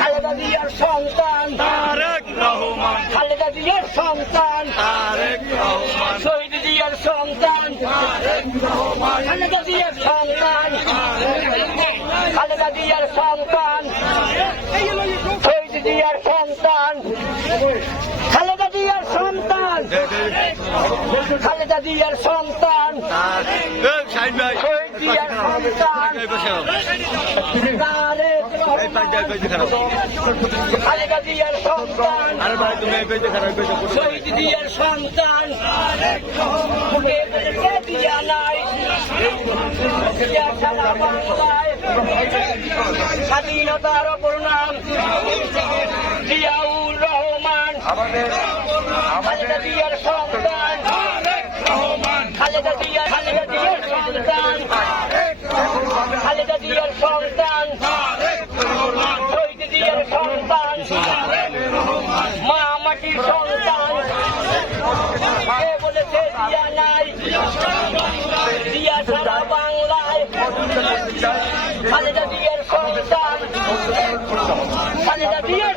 খালেদা জিয়ার সন্তান তারেক রহমান, খালেদা জিয়ার সন্তান তারেক রহমান, শহীদ জিয়ার সন্তান তারেক রহমান, খালেদা জিয়ার সন্তান খালেদা জিয়ার সন্তান শহীদ জিয়ার সন্তান খালেদা জিয়ার সন্তান খালেদা জিয়ার সন্তান শাহিন ভাই, শহীদ জিয়ার সন্তান তারেক খালেদা জিয়ার সন্তান আরে ভাই তুমি এই পেজে খারাপ পেজে শহীদ জিয়ার সন্তান কে দিয়া নাই দিয়া সারা বাংলায় স্বাধীনতার প্রণাম জিয়াউর রহমান খালেদা জিয়ার সন্তান খালেদা জিয়ার সন্তান খালেদা জিয়ার সন্তান শহীদ জিয়ার সন্তান মা মাটির সন্তান কে বলেছে দিয়া নাই দিয়া সারা বাংলায় খালেদা জিয়ার সন্তান খালেদা জিয়ার